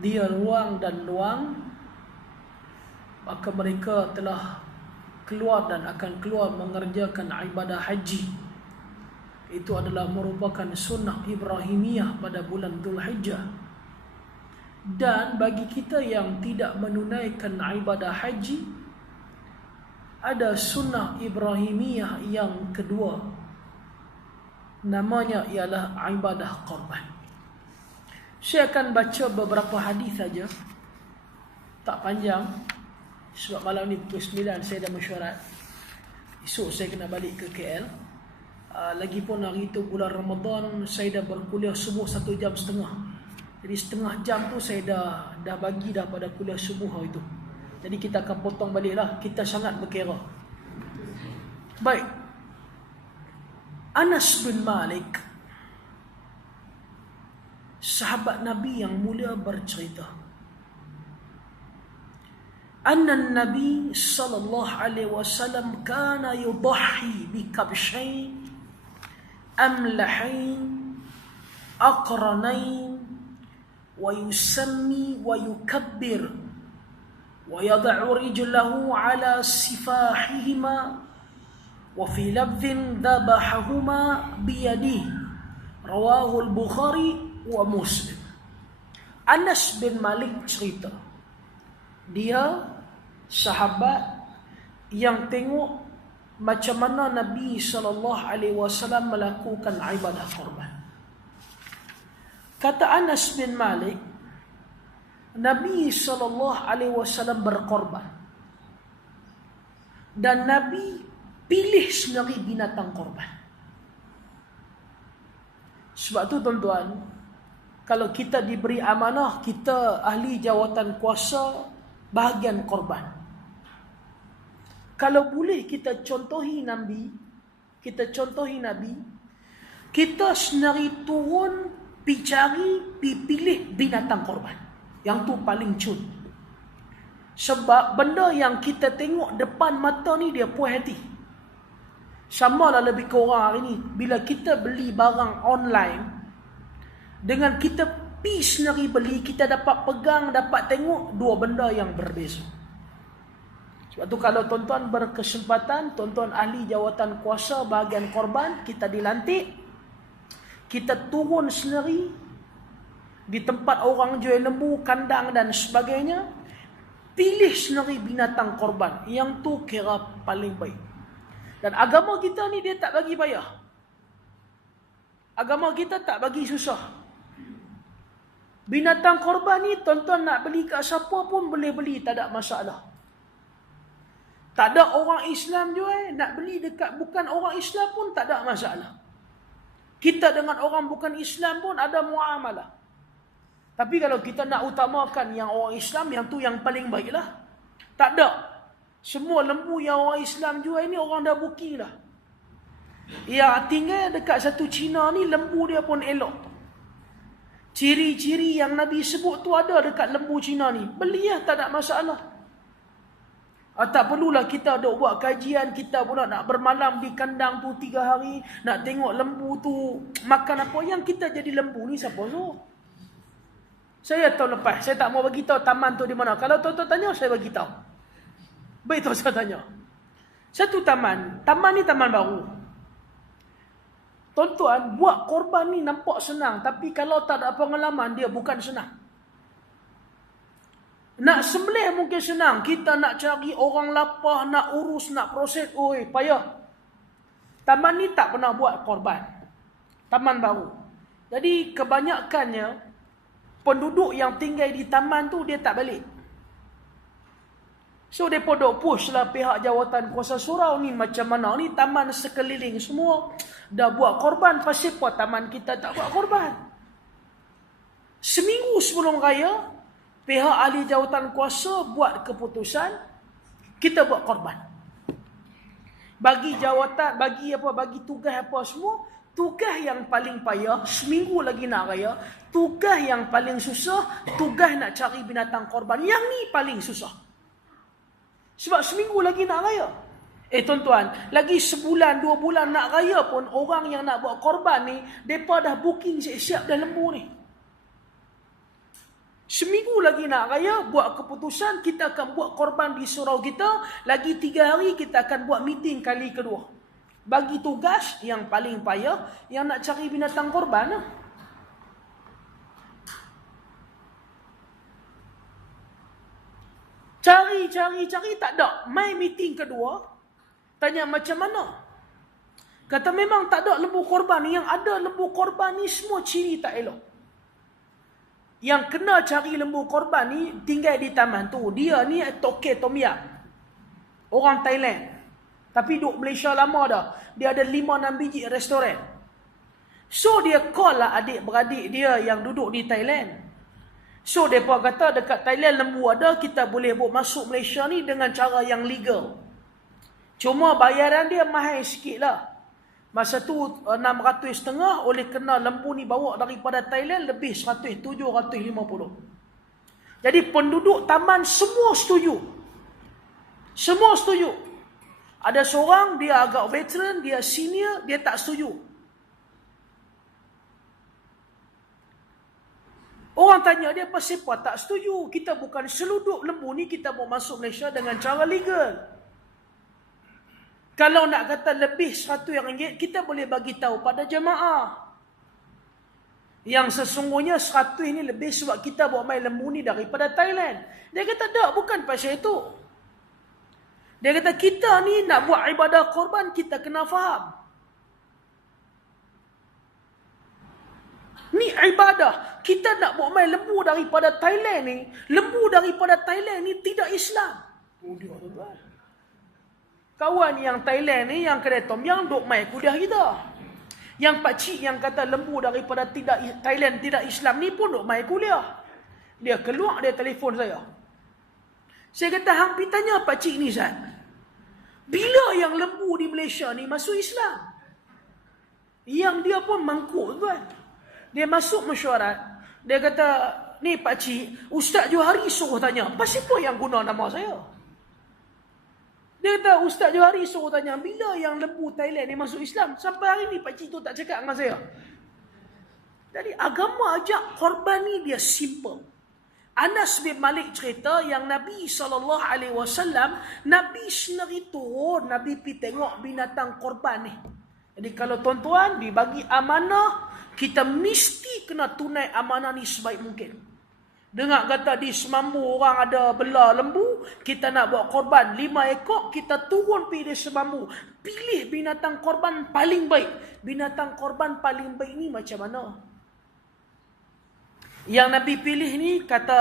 dia ruang dan luang maka mereka telah keluar dan akan keluar mengerjakan ibadah haji. Itu adalah merupakan sunnah Ibrahimiyah pada bulan Dhul Hijjah dan bagi kita yang tidak menunaikan ibadah haji ada sunnah Ibrahimiyah yang kedua. Namanya ialah ibadah korban saya akan baca beberapa hadis saja. Tak panjang. Sebab malam ni pukul 9 saya dah mesyuarat. Esok saya kena balik ke KL. Uh, lagipun hari itu bulan Ramadan saya dah berkuliah subuh satu jam setengah. Jadi setengah jam tu saya dah dah bagi dah pada kuliah subuh hari itu. Jadi kita akan potong balik lah. Kita sangat berkira. Baik. Anas bin Malik sahabat Nabi yang mulia bercerita. Anna Nabi sallallahu alaihi wasallam kana yudhi bi kabshain amlahain aqranain wa yusammi wa yukabbir wa yad'u rijlahu ala sifahihima labdhin dhabahahuma bi yadihi rawahu al-bukhari wa Muslim. Anas bin Malik cerita. Dia sahabat yang tengok macam mana Nabi sallallahu alaihi wasallam melakukan ibadah korban. Kata Anas bin Malik, Nabi sallallahu alaihi wasallam berkorban. Dan Nabi pilih sendiri binatang korban. Sebab tu tuan-tuan, kalau kita diberi amanah, kita ahli jawatan kuasa bahagian korban. Kalau boleh kita contohi Nabi, kita contohi Nabi, kita sendiri turun pi cari, pi pilih binatang korban. Yang tu paling cun. Sebab benda yang kita tengok depan mata ni dia puas hati. Sama lah lebih kurang hari ni. Bila kita beli barang online, dengan kita pi beli, kita dapat pegang, dapat tengok dua benda yang berbeza. Sebab tu kalau tuan-tuan berkesempatan, tuan-tuan ahli jawatan kuasa bahagian korban, kita dilantik, kita turun sendiri di tempat orang jual lembu, kandang dan sebagainya, pilih sendiri binatang korban. Yang tu kira paling baik. Dan agama kita ni dia tak bagi payah. Agama kita tak bagi susah. Binatang korban ni tuan-tuan nak beli kat siapa pun boleh beli, tak ada masalah. Tak ada orang Islam jual, nak beli dekat bukan orang Islam pun tak ada masalah. Kita dengan orang bukan Islam pun ada muamalah. Tapi kalau kita nak utamakan yang orang Islam, yang tu yang paling baiklah. Tak ada. Semua lembu yang orang Islam jual ni orang dah booking dah. Yang tinggal dekat satu Cina ni lembu dia pun elok. Ciri-ciri yang Nabi sebut tu ada dekat lembu Cina ni. Beli lah, tak ada masalah. Ah, tak perlulah kita duk buat kajian, kita pula nak bermalam di kandang tu tiga hari, nak tengok lembu tu makan apa. Yang kita jadi lembu ni siapa tu? Saya tahu lepas, saya tak mau bagi tahu taman tu di mana. Kalau tuan-tuan tanya, saya bagi tahu. Baik tu saya tanya. Satu taman, taman ni taman baru. Tuan-tuan, buat korban ni nampak senang. Tapi kalau tak ada pengalaman, dia bukan senang. Nak sembelih mungkin senang. Kita nak cari orang lapar, nak urus, nak proses. Oi, payah. Taman ni tak pernah buat korban. Taman baru. Jadi kebanyakannya, penduduk yang tinggal di taman tu, dia tak balik. So dia dok push lah pihak jawatan kuasa surau ni macam mana ni taman sekeliling semua dah buat korban pasal apa taman kita tak buat korban. Seminggu sebelum raya pihak ahli jawatan kuasa buat keputusan kita buat korban. Bagi jawatan, bagi apa, bagi tugas apa semua, tugas yang paling payah, seminggu lagi nak raya, tugas yang paling susah, tugas nak cari binatang korban. Yang ni paling susah. Sebab seminggu lagi nak raya. Eh tuan-tuan, lagi sebulan, dua bulan nak raya pun orang yang nak buat korban ni, mereka dah booking siap-siap dah lembu ni. Seminggu lagi nak raya, buat keputusan, kita akan buat korban di surau kita. Lagi tiga hari, kita akan buat meeting kali kedua. Bagi tugas yang paling payah, yang nak cari binatang korban. Lah. Cari, cari, cari, tak ada. Mai meeting kedua, tanya macam mana? Kata memang tak ada lembu korban ni. Yang ada lembu korban ni semua ciri tak elok. Yang kena cari lembu korban ni tinggal di taman tu. Dia ni toke Tom Yam. Orang Thailand. Tapi duduk Malaysia lama dah. Dia ada lima enam biji restoran. So dia call lah adik-beradik dia yang duduk di Thailand. So mereka kata dekat Thailand lembu ada. Kita boleh bawa masuk Malaysia ni dengan cara yang legal. Cuma bayaran dia mahal sikit lah. Masa tu 600 setengah oleh kena lembu ni bawa daripada Thailand lebih 100, 750. Jadi penduduk taman semua setuju. Semua setuju. Ada seorang dia agak veteran, dia senior, dia tak setuju. Orang tanya dia apa tak setuju. Kita bukan seluduk lembu ni kita mau masuk Malaysia dengan cara legal. Kalau nak kata lebih satu yang ringgit, kita boleh bagi tahu pada jemaah. Yang sesungguhnya satu ini lebih sebab kita buat main lembu ni daripada Thailand. Dia kata, tak, bukan pasal itu. Dia kata, kita ni nak buat ibadah korban, kita kena faham. Ni ibadah. Kita nak buat main lembu daripada Thailand ni. Lembu daripada Thailand ni tidak Islam. Oh, dia tuan Kawan yang Thailand ni yang tom yang duk mai kuliah kita. Yang pak cik yang kata lembu daripada tidak Thailand tidak Islam ni pun duk mai kuliah. Dia keluar dia telefon saya. Saya kata hang pi tanya pak cik ni Zat. Bila yang lembu di Malaysia ni masuk Islam? Yang dia pun mangkuk tuan. Dia masuk mesyuarat. Dia kata, ni pak cik, Ustaz Johari suruh tanya, pasal apa yang guna nama saya? Dia kata, Ustaz Johari suruh tanya, bila yang lembu Thailand ni masuk Islam? Sampai hari ni Pak Cik tu tak cakap dengan saya. Jadi agama ajak korban ni dia simple. Anas bin Malik cerita yang Nabi SAW, Nabi sendiri turun, Nabi pergi tengok binatang korban ni. Jadi kalau tuan-tuan dibagi amanah, kita mesti kena tunai amanah ni sebaik mungkin. Dengar kata di semambu orang ada bela lembu, kita nak buat korban lima ekor, kita turun pergi di semambu. Pilih binatang korban paling baik. Binatang korban paling baik ni macam mana? Yang Nabi pilih ni kata